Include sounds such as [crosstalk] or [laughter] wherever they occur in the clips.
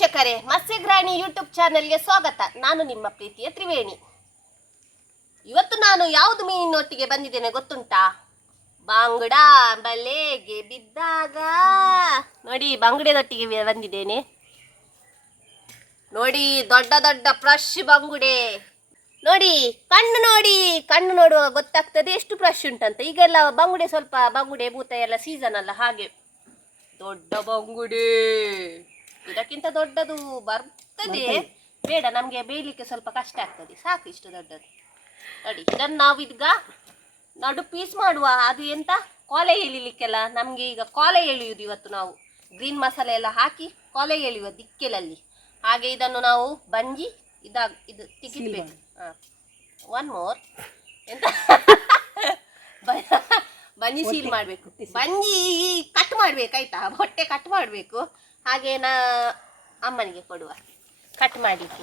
ವೀಕ್ಷಕರೇ, ಮತ್ಸ್ಯಗ್ರಾಣಿ ಯೂಟ್ಯೂಬ್ ಚಾನೆಲ್ಗೆ ಸ್ವಾಗತ. ನಾನು ನಿಮ್ಮ ಪ್ರೀತಿಯ ತ್ರಿವೇಣಿ. ಇವತ್ತು ನಾನು ಯಾವುದು ಮೀನಿನೊಟ್ಟಿಗೆ ಬಂದಿದ್ದೇನೆ ಗೊತ್ತುಂಟಾ? ಬಾಂಗುಡ ಬಲೆಗೆ ಬಿದ್ದಾಗ. ನೋಡಿ ಬಂಗುಡೆದೊಟ್ಟಿಗೆ ಬಂದಿದ್ದೇನೆ. ನೋಡಿ, ದೊಡ್ಡ ದೊಡ್ಡ ಫ್ರೆಶ್ ಬಂಗುಡೆ. ನೋಡಿ, ಕಣ್ಣು ನೋಡಿ, ಕಣ್ಣು ನೋಡುವಾಗ ಗೊತ್ತಾಗ್ತದೆ ಎಷ್ಟು ಫ್ರೆಶ್ ಉಂಟಂತ. ಈಗೆಲ್ಲ ಬಂಗುಡೆ ಸ್ವಲ್ಪ ಬಂಗುಡೆ ಭೂತ ಎಲ್ಲ ಸೀಸನ್ ಅಲ್ಲ, ಹಾಗೆ. ದೊಡ್ಡ ಬಂಗುಡೆ. ಇದಕ್ಕಿಂತ ದೊಡ್ಡದು ಬರ್ತದೆ. ಬೇಡ ನಮಗೆ ಬೇಯಲಿಕ್ಕೆ ಸ್ವಲ್ಪ ಕಷ್ಟ ಆಗ್ತದೆ. ಸಾಕು ಇಷ್ಟು ದೊಡ್ಡದು. ನೋಡಿ ಇದನ್ನು ನಾವು ಈಗ ನಡು ಪೀಸ್ ಮಾಡುವ. ಅದು ಎಂತ? ಕೊಲೆ ಎಳಿಲಿಕ್ಕೆಲ್ಲ. ನಮಗೆ ಈಗ ಕೊಲೆ ಎಳೆಯುವುದು ಇವತ್ತು ನಾವು. ಗ್ರೀನ್ ಮಸಾಲೆ ಎಲ್ಲ ಹಾಕಿ ಕೊಲೆ ಎಳೆಯುವ ದಿಕ್ಕೆಲಲ್ಲಿ ಹಾಗೆ ಇದನ್ನು ನಾವು ಬಂಜಿ ಇದಾಗ ಇದು ತೆಗಿಬೇಕು ಹಾಂ. ಒನ್ ಮೋರ್ ಎಂತ? ಬಂಜಿ ಸೀಲ್ ಮಾಡಬೇಕು. ಬಂಜಿ ಕಟ್ ಮಾಡ್ಬೇಕಾಯ್ತಾ ಹೊಟ್ಟೆ ಕಟ್ ಮಾಡಬೇಕು. ಹಾಗೆ ನಾ ಅಮ್ಮನಿಗೆ ಕೊಡುವ. ಕಟ್ ಮಾಡಲಿಕ್ಕೆ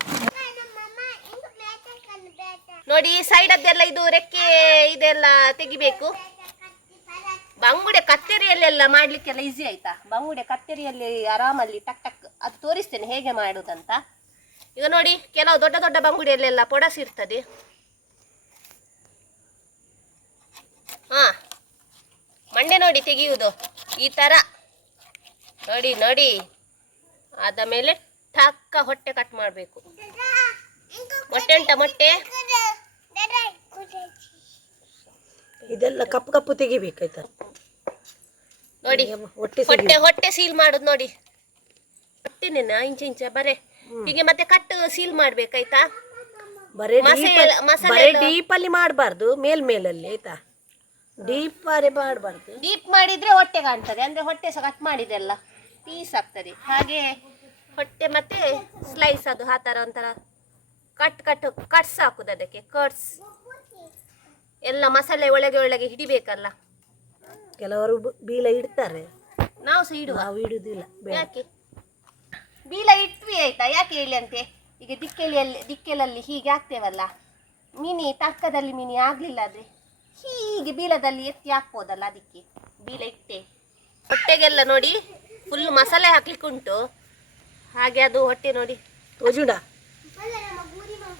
ನೋಡಿ ಸೈಡ್ ಅದೆಲ್ಲ ಇದು ರೆಕ್ಕೆ ಇದೆಲ್ಲ ತೆಗಿಬೇಕು. ಬಂಗುಡೆ ಕತ್ತರಿಯಲ್ಲೆಲ್ಲ ಮಾಡ್ಲಿಕ್ಕೆಲ್ಲ ಈಸಿ ಆಯ್ತಾ? ಬಂಗುಡೆ ಕತ್ತರಿಯಲ್ಲಿ ಆರಾಮಲ್ಲಿ ಟಕ್ ಟಕ್ ಅದು ತೋರಿಸ್ತೇನೆ ಹೇಗೆ ಮಾಡುದಂತ. ಈಗ ನೋಡಿ, ಕೆಲವು ದೊಡ್ಡ ದೊಡ್ಡ ಬಂಗುಡಿಯಲ್ಲೆಲ್ಲ ಪೊಡಸಿರ್ತದೆ ಹಾ ಮಂಡೆ ನೋಡಿ ತೆಗೆಯುವುದು. ಈ ಥರ ನೋಡಿ ನೋಡಿ. ಆದ ಮೇಲೆ ಠಕ್ಕ ಹೊಟ್ಟೆ ಕಟ್ ಮಾಡಬೇಕು. ಮೊಟ್ಟೆ ಉಂಟ ಮೊಟ್ಟೆ? ಇದೆಲ್ಲ ಕಪ್ಪು ಕಪ್ಪು ತೆಗಿಬೇಕಾಯ್ತಾ? ನೋಡಿ ಹೊಟ್ಟೆ ಹೊಟ್ಟೆ ಹೊಟ್ಟೆ ಸೀಲ್ ಮಾಡುದು ನೋಡಿ. ಹೊಟ್ಟೆನೇನ ಇಂಚ ಇಂಚ ಬರೇ. ಹೀಗೆ ಮತ್ತೆ ಕಟ್ ಸೀಲ್ ಮಾಡ್ಬೇಕಾಯ್ತಾ? ಬರೇ ಮಸಾಲೆ ಡೀಪ್ ಅಲ್ಲಿ ಮಾಡಬಾರ್ದು ಮೇಲ್ ಮೇಲಲ್ಲಿ ಆಯ್ತಾ? ಡೀಪ್ ಮಾಡಬಾರ್ದು. ಡೀಪ್ ಮಾಡಿದ್ರೆ ಹೊಟ್ಟೆ ಕಾಣ್ತದೆ ಅಂದ್ರೆ ಹೊಟ್ಟೆ ಸಹ ಕಟ್ ಮಾಡಿದೆಲ್ಲ. ಪೀಸ್ ಆಗ್ತದೆ. ಹಾಗೆ ಹೊಟ್ಟೆ ಮತ್ತೆ ಸ್ಲೈಸ್ ಅದು ಆ ಥರ ಒಂಥರ ಕಟ್ ಕಟ್ ಕಟ್ಸ್ ಹಾಕುದು ಅದಕ್ಕೆ ಕಟ್ಸ್ ಎಲ್ಲ ಮಸಾಲೆ ಒಳಗೆ ಒಳಗೆ ಹಿಡಿಬೇಕಲ್ಲ. ಕೆಲವರು ಬೀಲ ಇಡ್ತಾರೆ. ನಾವು ಸಹ ಇಡುವ. ನಾವು ಇಡುದಿಲ್ಲ ಯಾಕೆ? ಬೀಲ ಇಟ್ವಿ ಆಯ್ತಾ? ಯಾಕೆ ಹೇಳಿ ಅಂತೆ ಈಗ ದಿಕ್ಕೆಲಿಯಲ್ಲಿ ದಿಕ್ಕೆಲಲ್ಲಿ ಹೀಗೆ ಹಾಕ್ತೇವಲ್ಲ. ಮಿನಿ ತಕ್ಕದಲ್ಲಿ ಮಿನಿ ಆಗ್ಲಿಲ್ಲ ಆದ್ರೆ ಹೀಗೆ ಬೀಲದಲ್ಲಿ ಎತ್ತಿ ಹಾಕ್ಬೋದಲ್ಲ ಅದಕ್ಕೆ. ಬೀಲ ಇಟ್ಟೆ. ಹೊಟ್ಟೆಗೆಲ್ಲ ನೋಡಿ ಫುಲ್ ಮಸಾಲೆ ಹಾಕ್ಲಿಕ್ಕೆ ಉಂಟು ಹಾಗೆ ಅದು ಹೊಟ್ಟೆ ನೋಡಿ. ತೋಜುಡ?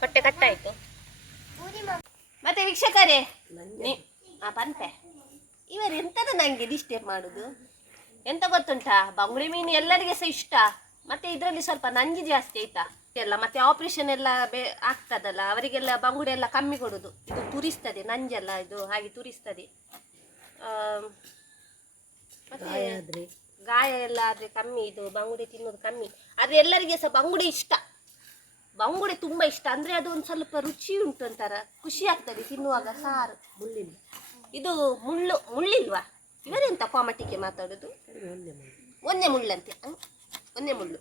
ಹೊಟ್ಟೆ ಕಟ್ಟಾಯ್ತು ಮತ್ತೆ ವೀಕ್ಷಕರೇ ಆ ಬಂತೆ ಇವರು ಎಂತದ ನಂಗೆ ಡಿಸ್ಟೇಪ್ ಮಾಡುದು? ಎಂತ ಗೊತ್ತುಂಟಾ? ಬಂಗುಳಿ ಮೀನು ಎಲ್ಲರಿಗೆ ಸಹ ಇಷ್ಟ. ಮತ್ತೆ ಇದರಲ್ಲಿ ಸ್ವಲ್ಪ ನಂಜಿ ಜಾಸ್ತಿ ಆಯ್ತಾ? ಎಲ್ಲ ಮತ್ತೆ ಆಪರೇಷನ್ ಎಲ್ಲ ಬೇ ಆಗ್ತದಲ್ಲ ಅವರಿಗೆಲ್ಲ ಬಂಗುಡೆ ಎಲ್ಲ ಕಮ್ಮಿ ಕೊಡುದು. ಇದು ತುರಿಸ್ತದೆ ನಂಜೆಲ್ಲ ಇದು ಹಾಗೆ ತುರಿಸ್ತದೆ. ಮತ್ತೆ ಆದ್ರೆ ಗಾಯ ಎಲ್ಲ ಆದರೆ ಕಮ್ಮಿ, ಇದು ಬಂಗುಡೆ ತಿನ್ನೋದು ಕಮ್ಮಿ. ಆದರೆ ಎಲ್ಲರಿಗೆ ಸಹ ಬಂಗುಡೆ ಇಷ್ಟ. ಬಂಗುಡೆ ತುಂಬ ಇಷ್ಟ. ಅಂದರೆ ಅದು ಒಂದು ಸ್ವಲ್ಪ ರುಚಿ ಉಂಟು ಅಂತಾರ. ಖುಷಿ ಆಗ್ತದೆ ತಿನ್ನುವಾಗ ಸಾರು ಮುಳ್ಳಿಲ್ಲ ಇದು ಮುಳ್ಳು, ಮುಳ್ಳಿಲ್ವಾ? ಇವರೆಂತ ಕಾಮಟಿಗೆ ಮಾತಾಡೋದು? ಒಂದೇ ಮುಳ್ಳಂತೆ? ಒಂದೇ ಮುಳ್ಳು.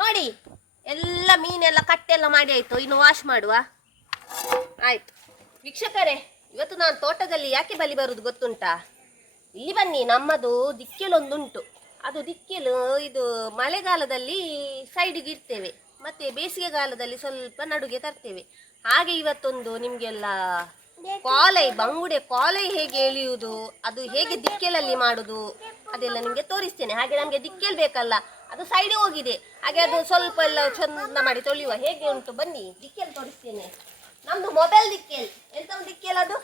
ನೋಡಿ, ಎಲ್ಲ ಮೀನೆಲ್ಲ ಕಟ್ಟೆಲ್ಲ ಮಾಡಿ ಆಯಿತು. ಇನ್ನು ವಾಶ್ ಮಾಡುವ. ಆಯಿತು. ವೀಕ್ಷಕರೇ, ಇವತ್ತು ನಾನು ತೋಟದಲ್ಲಿ ಯಾಕೆ ಬಲಿ ಬರುದು ಗೊತ್ತುಂಟಾ? ಇಲ್ಲಿ ಬನ್ನಿ, ನಮ್ಮದು ದಿಕ್ಕೆಲೊಂದುಂಟು. ಅದು ದಿಕ್ಕೆಲು, ಇದು ಮಳೆಗಾಲದಲ್ಲಿ ಸೈಡಿಗೆ ಇಡ್ತೇವೆ ಮತ್ತೆ ಬೇಸಿಗೆಗಾಲದಲ್ಲಿ ಸ್ವಲ್ಪ ನಡುಗೆ ತರ್ತೇವೆ. ಹಾಗೆ ಇವತ್ತೊಂದು ನಿಮಗೆಲ್ಲ ಕಾಲೈ, ಬಂಗುಡೆ ಕಾಲೈ ಹೇಗೆ ಎಳೆಯುವುದು, ಅದು ಹೇಗೆ ದಿಕ್ಕೆಲಲ್ಲಿ ಮಾಡುದು ಅದೆಲ್ಲ ನಿಮಗೆ ತೋರಿಸ್ತೇನೆ. ಹಾಗೆ ನಮಗೆ ದಿಕ್ಕೆಲ್ ಬೇಕಲ್ಲ, ಅದು ಸೈಡ್ ಹೋಗಿದೆ. ಹಾಗೆ ಅದು ಸ್ವಲ್ಪ ಎಲ್ಲ ಚಂದ ಮಾಡಿ ತೊಳೆಯುವ. ಹೇಗೆ ಉಂಟು ಬನ್ನಿ, ದಿಕ್ಕೆಲ್ ತೋರಿಸ್ತೇನೆ. ನಮ್ದು ಮೊಬೈಲ್ ದಿಕ್ಕೆಲ್. ಎಂತ ದಿಕ್ಕೆಲ್ ಅದು?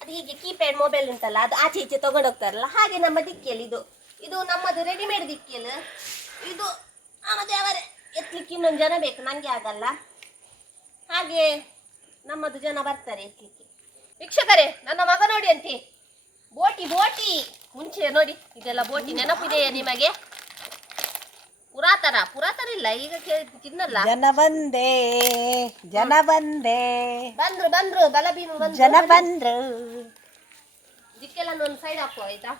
ಅದು ಹೀಗೆ ಕೀಪ್ಯಾಡ್ ಮೊಬೈಲ್ ಉಂಟಲ್ಲ, ಅದು ಆಚೆ ಈಚೆ ತಗೊಂಡೋಗ್ತಾರಲ್ಲ ಹಾಗೆ ನಮ್ಮ ದಿಕ್ಕೆಲ್ ಇದು. ಇದು ನಮ್ಮದು ರೆಡಿಮೇಡ್ ದಿಕ್ಕೆಲ್ ಇದು ಮತ್ತೆ ಅವರೇ ಎತ್ತಲಿಕ್ಕೆ ಇನ್ನೊಂದು ಜನ ಬೇಕು ನನಗೆ ಆಗಲ್ಲ. ಹಾಗೆ ನಮ್ಮದು ಜನ ಬರ್ತಾರೆ ಎತ್ತಲಿಕ್ಕೆ ವೀಕ್ಷಕರೇ ನನ್ನ ಮಗ ನೋಡಿ ಅಂತೆ. ಬೋಟಿ ಬೋಟಿ. ಮುಂಚೆ ನೋಡಿ ಇದೆಲ್ಲ ಬೋಟಿ ನೆನಪಿದೆಯಾ ನಿಮಗೆ? ಪುರಾತನ ಪುರಾತನ ಇಲ್ಲ ಈಗ ತಿನ್ನಲ್ಲ. ಜನ ಬಂದೇ ಜನ ಬಂದೇ. ಬಂದ್ರು ಬಂದ್ರು ಬಲಭೀಮ ಬಂದ್ರು. ಜನ ಬಂದ್ರು. ದಿಕ್ಕೆಲ್ಲ ಒಂದು ಸೈಡ್ ಹಾಕುವ ಆಯ್ತಾ?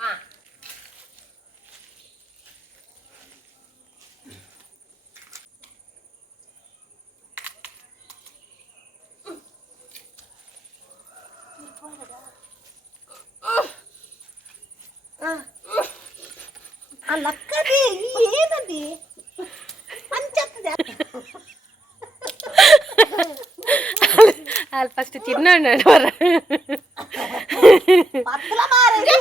ಹಾ. ಲಕ್ಕದಿ ಏನದಿ ಪಂಚಾಯತ್ ಅಲ್ಲಿ ಫಸ್ಟ್ ಚಿನ್ನ ಬರ ಪತ್ತಲ ಮಾರೆ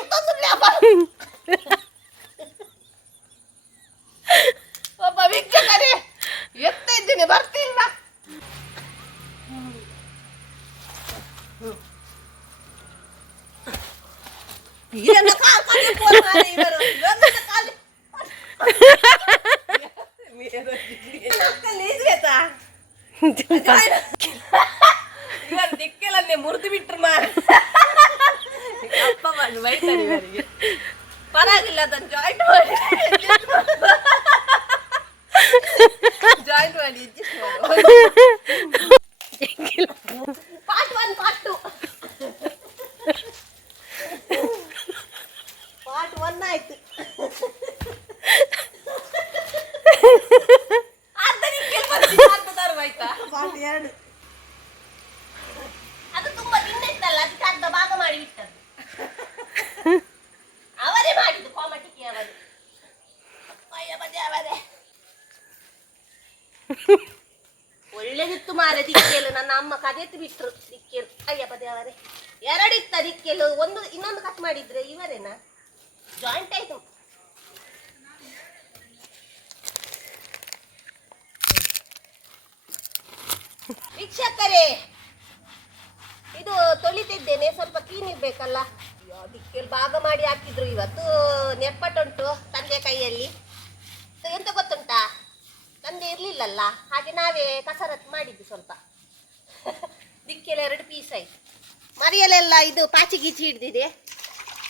ಒಬ್ಬ ವೀಕ್ಷಕರೇ ಎತ್ತ ಇದ್ದೀನಿ ಬರ್ತಿಲ್ಲ ಇದನ್ನ ಕಾಲ್ ಕಾಲ್ ಫೋನ್ ಮಾಡಿ ಇವರು. ಇದನ್ನ ಕಾಲ್- [laughs] ದಿಕ್ಕೆಲನ್ನೇ ಮುರಿದು ಬಿಟ್ರು ಮಾ ಅಪ್ಪ ಮಾಡಿ ಬೈತಾರೆ ಇವರಿಗೆ ಪರವಾಗಿಲ್ಲ ಅದನ್ನು ಜಾಯಿಂಟ್ ಮಾಡಿ ಜಾಯಿಂಟ್ ಮಾಡಿ adjust ಮಾಡು. Part one part two part one ಆಯ್ತು ಅರ್ಧ ದಿಕ್ಕೆಲ್ ಬಂತು, ಅರ್ಧ ತರುವ ಆಯ್ತಾ ಪಾರ್ಟ್ ಎರಡು ಅದು ತುಂಬಾ ತಿಂದ ಇತ್ತಲ್ಲ ಅದಕ್ಕೆ ಅರ್ಧ ಭಾಗ ಮಾಡಿ ಬಿಟ್ಟದ್ದು ಅವರೇ ಮಾಡಿದ್ದು ಕಾಮಟಿಕೆ ಅವರೇ ಅಯ್ಯ ಬದೇ ಅವರೇ ಒಳ್ಳೆದಿತ್ತು ಮಾರೆ ದಿಕ್ಕೆಲು ನನ್ನ ಕದೆತ್ತು ಬಿಟ್ರು ಪದೇ ಅವರೇ ಎರಡಿತ್ತ ದಿಕ್ಕೆಲು ಒಂದು, ಇನ್ನೊಂದು ಕಟ್ ಮಾಡಿದ್ರೆ ಇವರೇನಾ? ಜಾಯಿಂಟ್ ಆಯ್ತು ವೀಕ್ಷಕರೇ, ಇದು ತೊಳಿತಿದ್ದೇನೆ. ಸ್ವಲ್ಪ ಕ್ಲೀನ್ ಇರ್ಬೇಕಲ್ಲ? ದಿಕ್ಕಿಯಲ್ಲಿ ಭಾಗ ಮಾಡಿ ಹಾಕಿದ್ರು. ಇವತ್ತು ನೆಪ್ಪಟ್ಟುಂಟು ತಂದೆ ಕೈಯಲ್ಲಿ. ಎಂತ ಗೊತ್ತುಂಟಾ? ತಂದೆ ಇರ್ಲಿಲ್ಲಲ್ಲ. ಹಾಗೆ ನಾವೇ ಕಸರತ್ತು ಮಾಡಿದ್ದು ಸ್ವಲ್ಪ. ದಿಕ್ಕೆಲ್ಲ ಎರಡು ಪೀಸ್ ಆಯ್ತು. ಮರಿಯಲೆಲ್ಲ ಇದು ಪಾಚಿ ಗೀಚಿ ಹಿಡ್ದಿದೆ.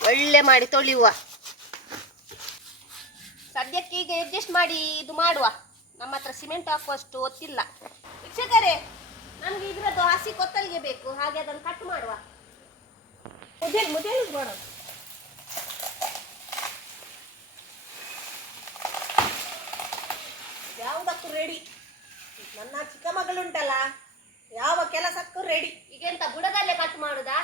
ಒಳ್ಳೆ ಮಾಡಿ ತೊಳೆಯುವ. ಸದ್ಯಕ್ಕೆ ಈಗ ಅಡ್ಜಸ್ಟ್ ಮಾಡಿ ಇದು ಮಾಡುವ. ನಮ್ಮ ಹತ್ರ ಸಿಮೆಂಟ್ ಹಾಕುವಷ್ಟು ಒತ್ತಿಲ್ಲ. ವೀಕ್ಷಕರೇ ನಮ್ಗೆ ಇದ್ರದ್ದು ಹಸಿ ಕೊತ್ತಲಿಗೆ ಬೇಕು. ಹಾಗೆ ಅದನ್ನು ಕಟ್ ಮಾಡುವ. ಮುದೇಲ್ ಮುದೇಲ್ ಮಾಡೋದು? ಯಾವುದಕ್ಕೂ ರೆಡಿ ನನ್ನ ಚಿಕ್ಕ ಮಗಳುಂಟಲ್ಲ. ಯಾವ ಕೆಲಸಕ್ಕೂ ರೆಡಿ ಈಗೆಂತ ಬುಡದಲ್ಲೇ ಕಟ್ ಮಾಡುದಾ?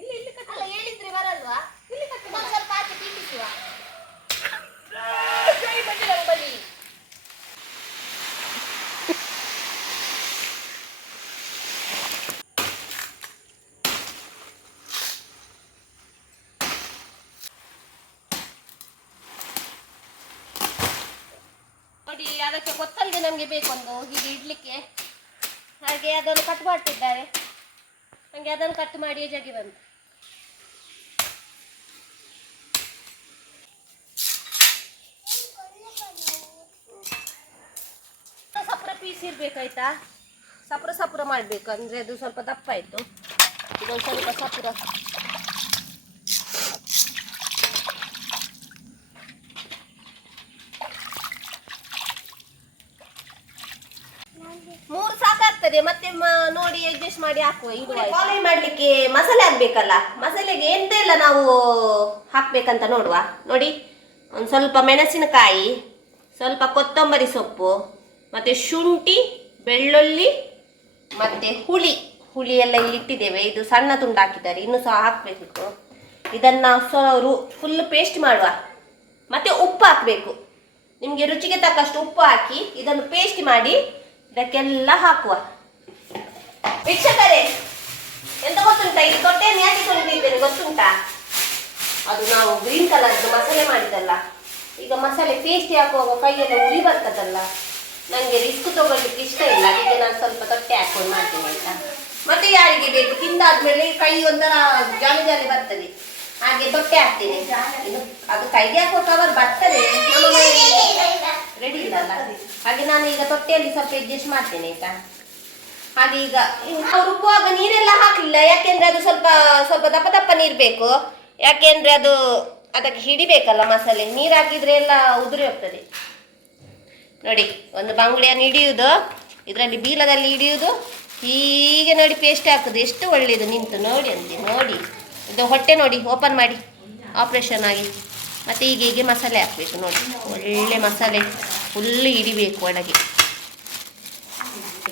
ಇಲ್ಲಿ ಇಲ್ಲಿ ಕಟ್ ಅಲ್ಲ ಹೇಳಿದ್ರೆ ಬರಲ್ವಾ? ಇಲ್ಲಿ ಕಟ್ ಮಾಡಿ ಸ್ವಲ್ಪ ಆಚೆ ತಿನ್ನಿಸುವ. ಕೈ ಬನ್ನಿ ನಮ್ಮ ಬನ್ನಿ. ನೋಡಿ ಅದಕ್ಕೆ ಗೊತ್ತಲ್ಲದೆ ನಮಗೆ ಬೇಕೊಂದು. ಹೀಗೆ ಇಡ್ಲಿಕ್ಕೆ. ಹಾಗೆ ಅದನ್ನು ಕಟ್ ಮಾಡ್ತಿದ್ದಾರೆ. ಹಾಗೆ ಅದನ್ನು ಕಟ್ ಮಾಡಿ ಜಗಿ ಬಂತು. ಸಪ್ರ ಪೀಸ್ ಇರ್ಬೇಕಾಯ್ತಾ? ಸಪ್ರ ಸಪ್ರ ಮಾಡಬೇಕು, ಅಂದರೆ ಅದು ಸ್ವಲ್ಪ ದಪ್ಪ ಆಯಿತು. ಇದೊಂದು ಸ್ವಲ್ಪ ಸಪ್ರ ಮೂರು ಸಾಕಾಗ್ತದೆ ಮತ್ತೆ ನೋಡಿ ಅಡ್ಜಸ್ಟ್ ಮಾಡಿ ಹಾಕುವ ಫಾಲೋ ಮಾಡ್ಲಿಕ್ಕೆ ಮಸಾಲೆ ಹಾಕ್ಬೇಕಲ್ಲ ಮಸಾಲೆಗೆ ಎಂತೆಲ್ಲ ನಾವು ಹಾಕ್ಬೇಕಂತ ನೋಡುವ. ನೋಡಿ ಒಂದು ಸ್ವಲ್ಪ ಮೆಣಸಿನಕಾಯಿ ಸ್ವಲ್ಪ ಕೊತ್ತಂಬರಿ ಸೊಪ್ಪು ಮತ್ತೆ ಶುಂಠಿ ಬೆಳ್ಳುಳ್ಳಿ ಮತ್ತೆ ಹುಳಿ. ಹುಳಿ ಎಲ್ಲ ಇಲ್ಲಿ ಇಟ್ಟಿದ್ದೇವೆ. ಇದು ಸಣ್ಣ ತುಂಡು ಹಾಕಿದ್ದಾರೆ. ಇನ್ನು ಸಹ ಹಾಕಬೇಕಿತ್ತು. ಇದನ್ನ ಸೊ ಫುಲ್ ಪೇಸ್ಟ್ ಮಾಡುವ. ಮತ್ತೆ ಉಪ್ಪು ಹಾಕಬೇಕು. ನಿಮಗೆ ರುಚಿಗೆ ತಕ್ಕಷ್ಟು ಉಪ್ಪು ಹಾಕಿ ಇದನ್ನು ಪೇಸ್ಟ್ ಮಾಡಿ ಇದಕ್ಕೆಲ್ಲ ಹಾಕುವ. ವೀಕ್ಷಕರೇ, ಎಂತ ಗೊತ್ತುಂಟಾ? ಈ ತೊಟ್ಟೆಯನ್ನು ಯಾಕೆ ತೊಳೆದಿದ್ದೇನೆ ಗೊತ್ತುಂಟಾ? ಅದು ನಾವು ಗ್ರೀನ್ ಕಲರ್ದು ಮಸಾಲೆ ಮಾಡಿದಲ್ಲ ಈಗ ಮಸಾಲೆ ಪೇಸ್ಟ್ ಹಾಕುವಾಗ ಕೈಯೆಲ್ಲ ಉರಿ ಬರ್ತದಲ್ಲ. ನನಗೆ ರಿಸ್ಕ್ ತಗೊಳ್ಳಿಕ್ಕೆ ಇಷ್ಟ ಇಲ್ಲ ಅದಕ್ಕೆ ನಾನು ಸ್ವಲ್ಪ ತೊಟ್ಟೆ ಹಾಕೊಂಡು ಮಾಡ್ತೀನಿ ಆಯ್ತಾ? ಮತ್ತೆ ಯಾರಿಗೆ ಬೇಕು? ತಿಂದಾದ್ಮೇಲೆ ಕೈ ಒಂಥರ ಜಾಲಿ ಜಾಲಿ ಬರ್ತದೆ. ಹಾಗೆ ತೊಟ್ಟೆ ಹಾಕ್ತೀನಿ. ಅದು ಕೈಗೆ ಹಾಕುವ ಕವರ್ ಬರ್ತದೆ. ರೆಡಿ ಇಲ್ಲ ಹಾಗೆ ನಾನು ಈಗ ತೊಟ್ಟೆಯಲ್ಲಿ ಸ್ವಲ್ಪ ಅಡ್ಜಸ್ಟ್ ಮಾಡ್ತೇನೆ ಆಯ್ತಾ? ಈಗ ನಾವು ರುಬ್ಬುವಾಗ ನೀರೆಲ್ಲ ಹಾಕಲಿಲ್ಲ. ಯಾಕೆಂದ್ರೆ ಅದು ಸ್ವಲ್ಪ ಸ್ವಲ್ಪ ದಪ್ಪ ದಪ್ಪ ನೀರು ಬೇಕು. ಯಾಕೆಂದ್ರೆ ಅದು ಅದಕ್ಕೆ ಹಿಡಿಬೇಕಲ್ಲ ಮಸಾಲೆ. ನೀರು ಹಾಕಿದ್ರೆ ಎಲ್ಲ ಉದುರಿ ಹೋಗ್ತದೆ. ನೋಡಿ, ಒಂದು ಬಂಗುಳಿಯನ್ನು ಹಿಡಿಯುವುದು. ಇದರಲ್ಲಿ ಬೀಲದಲ್ಲಿ ಹಿಡಿಯುವುದು. ಹೀಗೆ ನೋಡಿ ಪೇಸ್ಟ್ ಹಾಕುದು ಎಷ್ಟು ಒಳ್ಳೆಯದು ನಿಂತು. ನೋಡಿ ಅಂತೆ ನೋಡಿ. ಇದು ಹೊಟ್ಟೆ ನೋಡಿ. ಓಪನ್ ಮಾಡಿ. ಆಪ್ರೇಷನ್ ಆಗಿ. ಮತ್ತು ಹೀಗೆ ಹೀಗೆ ಮಸಾಲೆ ಹಾಕಬೇಕು. ನೋಡಿ, ಒಳ್ಳೆ ಮಸಾಲೆ. ಫುಲ್ ಹಿಡಿಬೇಕು ಒಳಗೆ.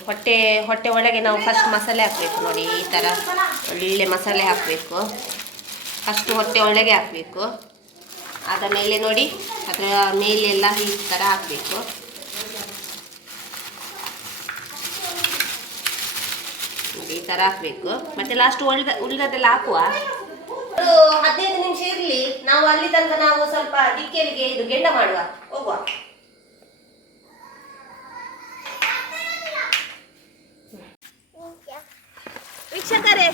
ಹೊಟ್ಟೆ ಹೊಟ್ಟೆ ಒಳಗೆ ನಾವು ಫಸ್ಟ್ ಮಸಾಲೆ ಹಾಕಬೇಕು ನೋಡಿ, ಈ ಥರ ಒಳ್ಳೆ ಮಸಾಲೆ ಹಾಕಬೇಕು. ಫಸ್ಟ್ ಹೊಟ್ಟೆ ಒಳಗೆ ಹಾಕಬೇಕು. ಆದ ಮೇಲೆ ನೋಡಿ, ಅದರ ಮೇಲೆ ಎಲ್ಲ ಈ ಥರ ಹಾಕಬೇಕು. ಈ ಥರ ಹಾಕಬೇಕು. ಮತ್ತೆ ಲಾಸ್ಟ್ ಉಳ್ದ ಉಳಿದದೆಲ್ಲ ಹಾಕುವ. ಹದಿನೈದು ನಿಮಿಷ ಇರಲಿ. ನಾವು ಅಲ್ಲಿ ತನಕ ನಾವು ಸ್ವಲ್ಪ ದಿಕ್ಕೇಲಿಗೆ ಇದು ಗೆಂಡ ಮಾಡುವ. ಹೋಗುವ. ವೀಕ್ಷಕರೇ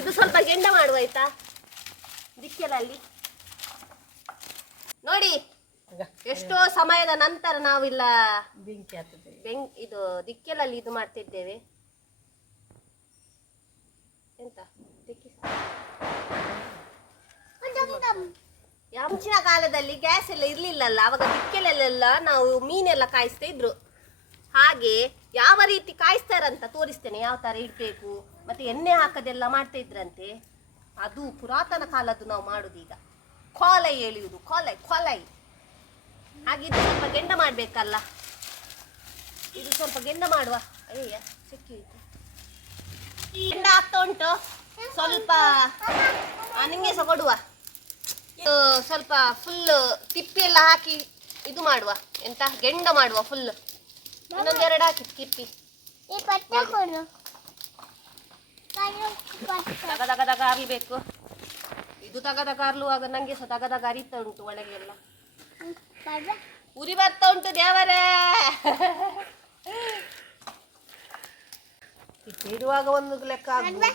ಇದು ಸ್ವಲ್ಪ ಗೆಂಡ ಮಾಡುವ ಆಯ್ತಾ? ದಿಕ್ಕೆಲಲ್ಲಿ ನೋಡಿ ಎಷ್ಟೋ ಸಮಯದ ನಂತರ ನಾವಿಲ್ಲ ಬೆಂಕಿ ಆಗ್ತದೆ ಇದು ದಿಕ್ಕೆಲಲ್ಲಿ ಇದು ಮಾಡ್ತಿದ್ದೇವೆ. ಎಂತ? ದಿಕ್ಕಿ. ಮುಂಚಿನ ಕಾಲದಲ್ಲಿ ಗ್ಯಾಸ್ ಎಲ್ಲ ಇರ್ಲಿಲ್ಲಲ್ಲ ಅವಾಗ ದಿಕ್ಕೆಲೆಲ್ಲ ನಾವು ಮೀನೆಲ್ಲ ಕಾಯಿಸ್ತಾ ಇದ್ರು. ಹಾಗೆ ಯಾವ ರೀತಿ ಕಾಯಿಸ್ತಾರಂತ ತೋರಿಸ್ತೇನೆ ಯಾವ ತರ ಇಡ್ಬೇಕು? ಮತ್ತೆ ಎಣ್ಣೆ ಹಾಕದೆಲ್ಲ ಮಾಡ್ತಾ ಇದ್ರಂತೆ. ಅದು ಪುರಾತನ ಕಾಲದ್ದು ನಾವು ಮಾಡುದು ಈಗ. ಕೋಲೈ ಎಳೆಯುವುದು ಕೊಲೈ ಕೊಲೈ ಹಾಗಿದ್ರೆ ಸ್ವಲ್ಪ ಗೆಂಡ ಮಾಡ್ಬೇಕಲ್ಲ. ಇದು ಸ್ವಲ್ಪ ಗೆಂಡ ಮಾಡುವ. ಅಯ್ಯ ಸಿಕ್ಕಿ. ಗೆಂಡ ಆಗ್ತಾ ಉಂಟು. ಸ್ವಲ್ಪ ನಿಮಗೆ ಸಹ ಕೊಡುವ. ಸ್ವಲ್ಪ ಫುಲ್ ತಿಪ್ಪಿ ಎಲ್ಲ ಹಾಕಿ ಇದು ಮಾಡುವ. ಎಂತ? ಗೆಂಡ ಮಾಡುವ ಫುಲ್ ಇನ್ನೊಂದೆರಡು ಹಾಕಿ, ತಿಪ್ಪಿ. ದಗ ದಗ ಅರಿಬೇಕು ಇದು ತಗದಗ ದಗ ಅರ್ಲುವಾಗ ನಂಗೆ ಸಹ ದಗ ದಗ ಅರಿತಾ ಉಂಟು ಒಳಗೆಲ್ಲ ಉರಿ ಬರ್ತಾ ಉಂಟು ದೇವರೇ ಇರುವಾಗ ಒಂದು ಲೆಕ್ಕ ಆಗ್ಬೋದು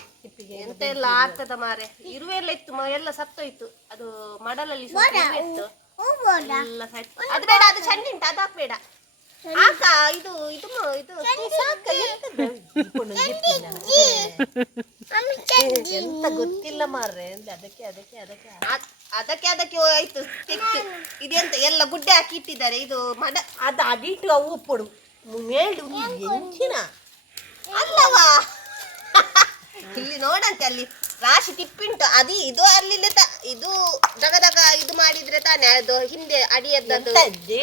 ಎಂತ ಎಲ್ಲ ಆಗ್ತದ ಮಾರೆ ಇರುವೆ ಎಲ್ಲ ಇತ್ತು ಮ- ಎಲ್ಲ ಸತ್ತೋಯ್ತು ಅದು ಮಡಲಲ್ಲಿ ಸ್ವಲ್ಪ ಇರುವೆ ಇತ್ತು ಎಲ್ಲ ಸಾಯ್ತು. ಅದು ಬೇಡ ಅದು ಚಂಡಿ ಉಂಟು ಅದು ಹಾಕ್ಬೇಡ ಆಕ ಇದು ಇದು ಇದು ಸಾಕ? ಎಂತ ಗೊತ್ತಿಲ್ಲ ಮಾರ್ರೆ ಅಂದ್ರೆ ಅದಕ್ಕೆ ಅದಕ್ಕೆ ಅದಕ್ಕೆ. ಅದ್- ಅದಕ್ಕೆ ಅದಕ್ಕೆ ಹೋಯ್ತು ತೆಗ್ದು ಇದೆಂತ ಎಲ್ಲ ಗುಡ್ಡೆ ಹಾಕಿ ಇಟ್ಟಿದ್ದಾರೆ ಇದು ಮಡ ಅದು ಅಡಿಟ್ಟು ಅವು ಉಪ್ಪುಡು. ಮೇಲ್ಡು ಎಂಚಿನ ಅಲ್ಲವಾ? ಇಲ್ಲಿ ನೋಡಂತೆ ಅಲ್ಲಿ ರಾಶಿ ತಿಪ್ಪುಂಟು ಅದು ಇದು ಅಲ್ಲಿ ಇದು ದಗ ದಗ ಇದು ಮಾಡಿದ್ರೆ ತಾನೇ ಅದು ಹಿಂದೆ ಅಡಿಯದ್ದು ಅಜ್ಜಿ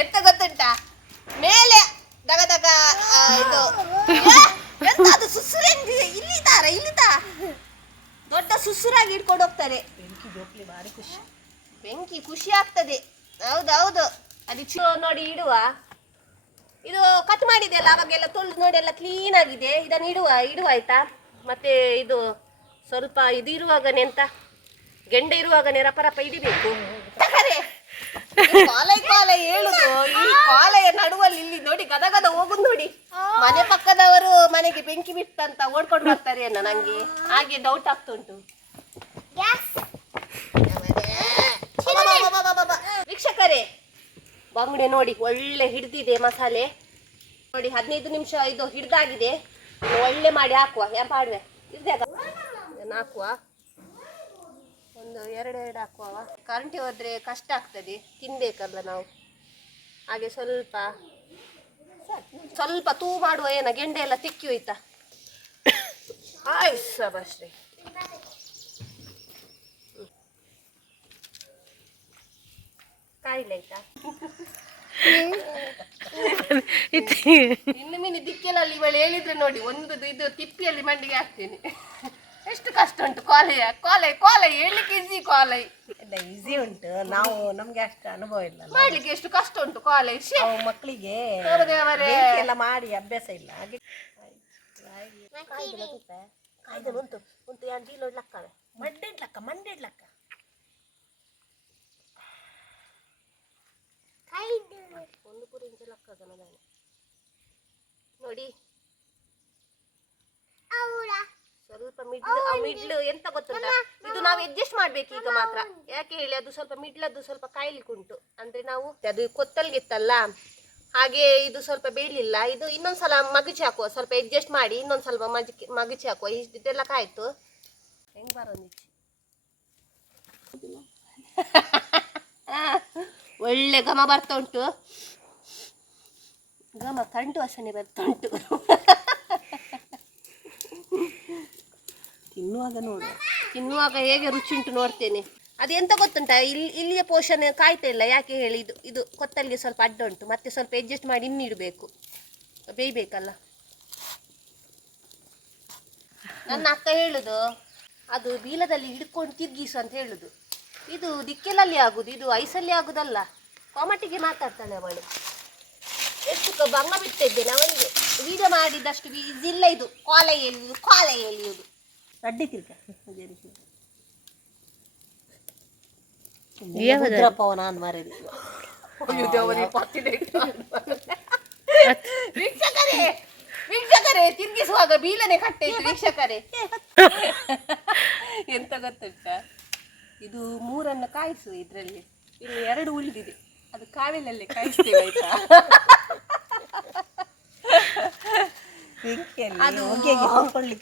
ಎಂತ ಗೊತ್ತುಂಟಾ? ಮೇಲೆ ದಗ ದಗ ಇದು. ಏ, ಎಂತ ಅದು ಸುಸುರೆ ಇಲ್ಲಿದಾರ ಇಲ್ಲಿದ? ದೊಡ್ಡ ಸುಸುರಾಗಿ ಇಟ್ಕೊಂಡು ಹೋಗ್ತಾರೆ. ಬೆಂಕಿ ಜೋಕ್ಲಿ ಭಾರಿ ಖುಷಿ ಬೆಂಕಿ ಖುಷಿ ಆಗ್ತದೆ. ಹೌದು ಅದು ಚೂ ನೋಡಿ ಇಡುವ. ಇದು ಕಟ್ ಮಾಡಿದೆ ಅಲ್ಲ ಅವಾಗೆಲ್ಲ ತೊಳೆದು ನೋಡಿ ಎಲ್ಲ ಕ್ಲೀನ್ ಆಗಿದೆ. ಇದನ್ನು ಇಡುವ ಇಡುವ ಆಯ್ತಾ? ಮತ್ತೆ ಇದು ಸ್ವಲ್ಪ ಇದು ಇರುವಾಗನೇ ಎಂತ? ಗೆಂಡೆ ಇರುವಾಗನೇ ರಪ ರಪ ಇಡಿಬೇಕು. ಕಾಲೈ ಕಾಲೈ ಹೇಳುದು. ಈ ಕಾಲೆಯ ನಡುವಲ್ಲಿ ಇಲ್ಲಿ ನೋಡಿ ಗದ ಗದ ಹೋಗುದು ನೋಡಿ. ಮನೆ ಪಕ್ಕದವರು ಮನೆಗೆ ಬೆಂಕಿ ಬಿಟ್ಟಂತ ಓಡ್ಕೊಂಡು ಬರ್ತಾರೆ ಅನ್ನೋ ನಂಗೆ. ಹಾಗೆ ಡೌಟ್ ಆಗ್ತುಂಟು. ವೀಕ್ಷಕರೇ ಬಂಗುಡೆ ನೋಡಿ ಒಳ್ಳೆ ಹಿಡ್ದಿದೆ ಮಸಾಲೆ. ನೋಡಿ ಹದಿನೈದು ನಿಮಿಷ ಇದು ಹಿಡ್ದಾಗಿದೆ. ಒಳ್ಳೆ ಮಾಡಿ ಹಾಕುವ. ಯಾಕೆ ಪಾಡ್ವೆ? ಇರ್ದಾಗ ಇದನ್ನ ಹಾಕುವ ಒಂದು ಎರಡು ಎರಡು ಹಾಕುವ ಕರೆಂಟಿ ಹೋದರೆ ಕಷ್ಟ ಆಗ್ತದೆ ತಿನ್ಬೇಕಲ್ಲ ನಾವು? ಹಾಗೆ ಸ್ವಲ್ಪ ಸ್ವಲ್ಪ ತೂ ಮಾಡುವ ಏನ ಗೆಂಡೆ ಎಲ್ಲ ತಿಕ್ಕಿ ಹೋಯ್ತಾ? ಆಯ್ತು ಬಸ್ರಿ ಕಾಯಿಲೆ ಆಯ್ತಾ ಇನ್ನು ಮೀನು ದಿಕ್ಕೆಲಲ್ಲಿ ಇವಳು ಹೇಳಿದ್ರೆ ನೋಡಿ ಒಂದು ಇದು ತಿಪ್ಪಿಯಲ್ಲಿ ಮಂಡಿಗೆ ಹಾಕ್ತೀನಿ. ಕಷ್ಟ ಉಂಟು ಕಾಲೆಯ ಕಾಲೆ ಕಾಲೆ ಹೇಳಲಿಕ್ಕೆ ಈಸಿ ಕಾಲೈ ಎಲ್ಲ ಈಸಿ ಉಂಟು. ನಾವು ನಮ್ಗೆ ಅಷ್ಟು ಅನುಭವ ಇಲ್ಲ ಮಾಡ್ಲಿಕ್ಕೆ ಎಷ್ಟು ಕಷ್ಟ ಉಂಟು ಕಾಲೆ ಶೇ ಮಕ್ಕಳಿಗೆ ಅವರೇ ಬೆಂಕಿ ಎಲ್ಲ ಮಾಡಿ ಅಭ್ಯಾಸ ಇಲ್ಲ. ಹಾಗೆ. ಕಾಯ್ದೆ ಉಂಟು ಉಂಟು ಯಾನ್ ಡೀಲ್ ಲಕ್ಕವೆ ಮಂಡಿಡ್ಲಕ್ಕ ಮಂಡಿಡ್ಲಕ್ಕ ಒಂದು ಪೂರ ಇಂಚ ಲಕ್ಕದ ನೋಡಿ ಸ್ವಲ್ಪ ಮಿಡ್ಲ್ ಮಿಡ್ಲ್ ಎಂತ ಗೊತ್ತುಂಟ? ಇದು ನಾವು ಅಡ್ಜಸ್ಟ್ ಮಾಡ್ಬೇಕು ಈಗ ಮಾತ್ರ. ಯಾಕೆ ಹೇಳಿ? ಅದು ಸ್ವಲ್ಪ ಮಿಡ್ಲದ್ದು ಸ್ವಲ್ಪ ಕಾಯ್ಲಿಕ್ಕುಂಟು ಅಂದ್ರೆ ನಾವು ಅದು ಕೊತ್ತಲ್ಗಿತ್ತಲ್ಲ? ಹಾಗೆ ಇದು ಸ್ವಲ್ಪ ಬೇಯಲಿಲ್ಲ ಇದು ಇನ್ನೊಂದ್ಸಲ ಮಗುಚಿ ಹಾಕುವ. ಸ್ವಲ್ಪ ಅಡ್ಜಸ್ಟ್ ಮಾಡಿ ಇನ್ನೊಂದ್ ಸ್ವಲ್ಪ ಮಜಿ ಮಗುಚಿ ಹಾಕುವ. ಇಷ್ಟೆಲ್ಲ ಕಾಯ್ತು. ಹೆಂಗ್ ಬರೋಂದಿಚ್ಚಿ [laughs] ಒಳ್ಳೆ ಘಮ ಬರ್ತಾ ಉಂಟು. ಘಮ ಕಂಟು ವಾಸನೆ ಬರ್ತಾ ಉಂಟು. ತಿನ್ನುವಾಗ ನೋಡುವ ತಿನ್ನುವಾಗ ಹೇಗೆ ರುಚಿ ಉಂಟು ನೋಡ್ತೇನೆ. ಅದೆಂತ ಗೊತ್ತುಂಟ? ಇಲ್ಲಿ ಇಲ್ಲಿಯ ಪೋಷಣೆ ಕಾಯ್ತಾ ಇಲ್ಲ. ಯಾಕೆ ಹೇಳಿ? ಇದು ಇದು ಕೊತ್ತಲ್ಲಿಗೆ ಸ್ವಲ್ಪ ಅಡ್ಡ ಉಂಟು. ಮತ್ತೆ ಸ್ವಲ್ಪ ಅಡ್ಜಸ್ಟ್ ಮಾಡಿ ಇನ್ನಿಡಬೇಕು. ಬೇಯ್ಬೇಕಲ್ಲ? ನನ್ನ ಅಕ್ಕ ಹೇಳುದು, ಅದು ಬೀಲದಲ್ಲಿ ಹಿಡ್ಕೊಂಡು ತಿರ್ಗಿಸು ಅಂತ ಹೇಳುದು. ಇದು ದಿಕ್ಕೆಲಲ್ಲಿ ಆಗುದು, ಇದು ಐಸಲ್ಲಿ ಆಗುದಲ್ಲ. ಕಾಮಟಿಗೆ ಮಾತಾಡ್ತಾಳೆ ಅವಳು. ಎಷ್ಟು ಭಂಗ ಬಿಟ್ಟಿದ್ದೇನೆ ಅವನಿಗೆ. ಬೀಜ ಮಾಡಿದಷ್ಟು ಇದಿಲ್ಲ ಇದು. ಕಾಲ ಎಳೆಯುವುದು ಕಾಲ ಎಳೆಯುವುದು. ಅಡ್ಡಿ ತಿರ್ಗ ಯಾವ್ದು? ರುದ್ರಪ್ಪವ ನಾನು ಮಾರಿದ ವೀಕ್ಷಕರೇ ವೀಕ್ಷಕರೇ ತಿರುಗಿಸುವಾಗ ಬೀಲನೆ ಕಟ್ಟೈತು ವೀಕ್ಷಕರೇ. [laughs] ಎಂತ ಗೊತ್ತುಂಟ? ಇದು ಮೂರನ್ನು ಕಾಯಿಸು ಇದರಲ್ಲಿ. ಇಲ್ಲಿ ಎರಡು ಉಳಿದಿದೆ. ಅದು ಕಾವಿಲಲ್ಲೇ ಕಾಯಿಸ್ತೇವೆ ಆಯ್ತಾ? [laughs] ಅದು-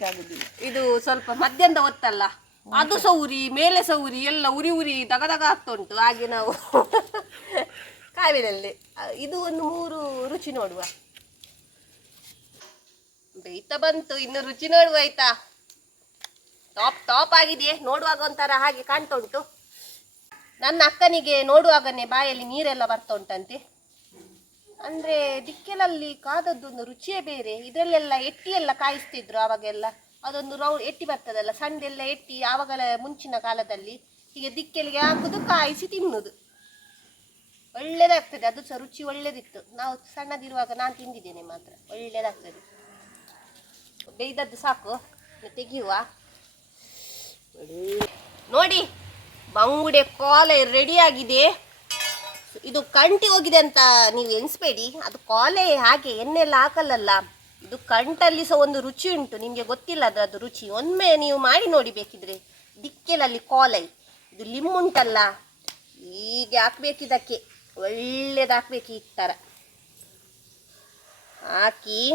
ಆಗುದಿಲ್ಲ ಇದು ಸ್ವಲ್ಪ ಮಧ್ಯಾಹ್ನದ ಹೊತ್ತಲ್ಲ. ಅದು ಸೌರಿ ಉರಿ ಮೇಲೆ ಸೌರಿ ಉರಿ ಎಲ್ಲ ಉರಿ ಉರಿ ದಗ ದಗ ಆಗ್ತಾ ಉಂಟು ಹಾಗೆ ನಾವು [laughs] ಕಾವಿನಲ್ಲಿ. ಇದು ಒಂದು ಮೂರು ರುಚಿ ನೋಡುವ. ಬೇಯ್ತಾ ಬಂತು ಇನ್ನು ರುಚಿ ನೋಡುವ ಆಯ್ತಾ? ಟಾಪ್ ಟಾಪ್ ಆಗಿದೆ. ನೋಡುವಾಗ ಒಂಥರ ಹಾಗೆ ಕಾಣ್ತಾ ಉಂಟು ನನ್ನ ಅಕ್ಕನಿಗೆ ನೋಡುವಾಗನೇ ಬಾಯಲ್ಲಿ ನೀರೆಲ್ಲ ಬರ್ತಾ ಉಂಟಂತೆ ಅಂದ್ರೆ ದಿಕ್ಕೆಲಲ್ಲಿ ಕಾದದ್ದೊಂದು ರುಚಿಯೇ ಬೇರೆ. ಇದರಲ್ಲೆಲ್ಲ ಎಟ್ಟಿ ಎಲ್ಲ ಕಾಯಿಸ್ತಿದ್ರು ಆವಾಗೆಲ್ಲ. ಅದೊಂದು ರೌ ಎಟ್ಟಿ ಬರ್ತದಲ್ಲ ಸಂಡೆಲ್ಲ ಎಟ್ಟಿ ಆವಾಗಲ ಮುಂಚಿನ ಕಾಲದಲ್ಲಿ ಹೀಗೆ ದಿಕ್ಕಲಿಗೆ ಹಾಕುದು, ಕಾಯಿಸಿ ತಿನ್ನುದು. ಒಳ್ಳೇದಾಗ್ತದೆ, ಅದು ಸಹ ರುಚಿ ಒಳ್ಳೇದಿತ್ತು. ನಾವು ಸಣ್ಣದಿರುವಾಗ ನಾನು ತಿಂದಿದ್ದೇನೆ ಮಾತ್ರ. ಒಳ್ಳೇದಾಗ್ತದೆ. ಬೇಯ್ದದ್ದು ಸಾಕು. ತೆಗೆಯುವ. ನೋಡಿ, ಬಂಗುಡೆ ಕೋಲ ರೆಡಿ ಆಗಿದೆ. ಇದು ಕಂಟಿ ಹೋಗಿದೆ ಅಂತ ನೀವು ಎಣಿಸ್ಬೇಡಿ. ಅದು ಕಾಲೇ ಹಾಗೆ ಎಣ್ಣೆಲ್ಲ ಹಾಕಲ್ಲಲ್ಲ. ಇದು ಕಂಟಲ್ಲಿ ಸಹ ಒಂದು ರುಚಿ ಉಂಟು. ನಿಮಗೆ ಗೊತ್ತಿಲ್ಲ ಅದರದ್ದು ರುಚಿ. ಒಮ್ಮೆ ನೀವು ಮಾಡಿ ನೋಡಿ ಬೇಕಿದ್ರೆ. ದಿಕ್ಕೆಲಲ್ಲಿ ಕಾಲೈ. ಇದು ಲಿಮ್ಮುಂಟಲ್ಲ ಹೀಗೆ ಹಾಕ್ಬೇಕಿದಕ್ಕೆ ಒಳ್ಳೇದು ಹಾಕ್ಬೇಕು ಈ ಥರ ಹಾಕಿ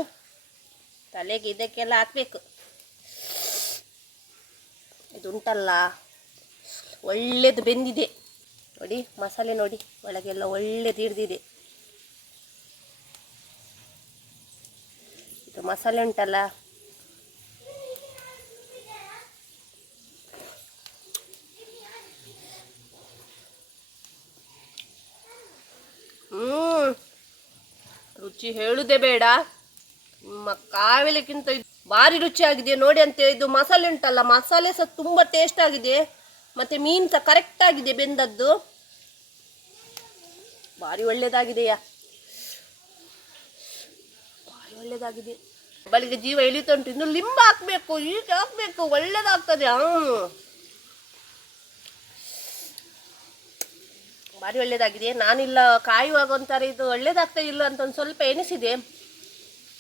ತಲೆಗೆ ಇದಕ್ಕೆಲ್ಲ ಹಾಕ್ಬೇಕು. ಇದುಂಟಲ್ಲ. ಒಳ್ಳೇದು ಬೆಂದಿದೆ. ನೋಡಿ, ಮಸಾಲೆ ನೋಡಿ, ಒಳಗೆಲ್ಲ ಒಳ್ಳೇದು ಹಿಡ್ದಿದೆ. ಇದು ಮಸಾಲೆ ಉಂಟಲ್ಲ? ಹ್ಮ್, ರುಚಿ ಹೇಳುದೇ ಬೇಡ. ನಿಮ್ಮ ಕಾವಿಲೆಕ್ಕಿಂತ ಭಾರಿ ರುಚಿಯಾಗಿದೆ. ನೋಡಿ ಅಂತ, ಇದು ಮಸಾಲೆ ಉಂಟಲ್ಲ? ಮಸಾಲೆ ಸಹ ತುಂಬಾ ಟೇಸ್ಟ್ ಆಗಿದೆ. ಮತ್ತೆ ಮೀನು ಸಹ ಕರೆಕ್ಟ್ ಆಗಿದೆ ಬೆಂದದ್ದು. ಭಾರಿ ಒಳ್ಳೇದಾಗಿದೆಯಾ? ಭಾರಿ ಒಳ್ಳೇದಾಗಿದೆ. ಬಳಿಗೆ ಜೀವ ಇಳಿತಾ ಇನ್ನು ಲಿಂಬ ಹಾಕ್ಬೇಕು ಈಗ ಹಾಕ್ಬೇಕು, ಒಳ್ಳೇದಾಗ್ತದೆ, ಹ್ಮ್. ಭಾರಿ ಒಳ್ಳೇದಾಗಿದೆ. ನಾನಿಲ್ಲ, ಕಾಯುವಾಗ ಒಂಥರ ಇದು ಒಳ್ಳೇದಾಗ್ತಾ ಇಲ್ಲ ಅಂತ ಒಂದು ಸ್ವಲ್ಪ ಎನಿಸಿದೆ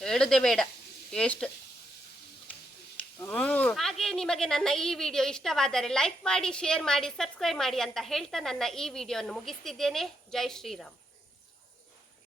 ಹೇಳುದೇ ಬೇಡ ಟೇಸ್ಟ್ ಹಾಗೆ ನಿಮಗೆ ನನ್ನ ಈ ವಿಡಿಯೋ ಇಷ್ಟವಾದರೆ ಲೈಕ್ ಮಾಡಿ, ಶೇರ್ ಮಾಡಿ, ಸಬ್ಸ್ಕ್ರೈಬ್ ಮಾಡಿ ಅಂತ ಹೇಳ್ತಾ ನನ್ನ ಈ ವಿಡಿಯೋವನ್ನು ಮುಗಿಸ್ತಿದ್ದೇನೆ. ಜೈ ಶ್ರೀರಾಮ್.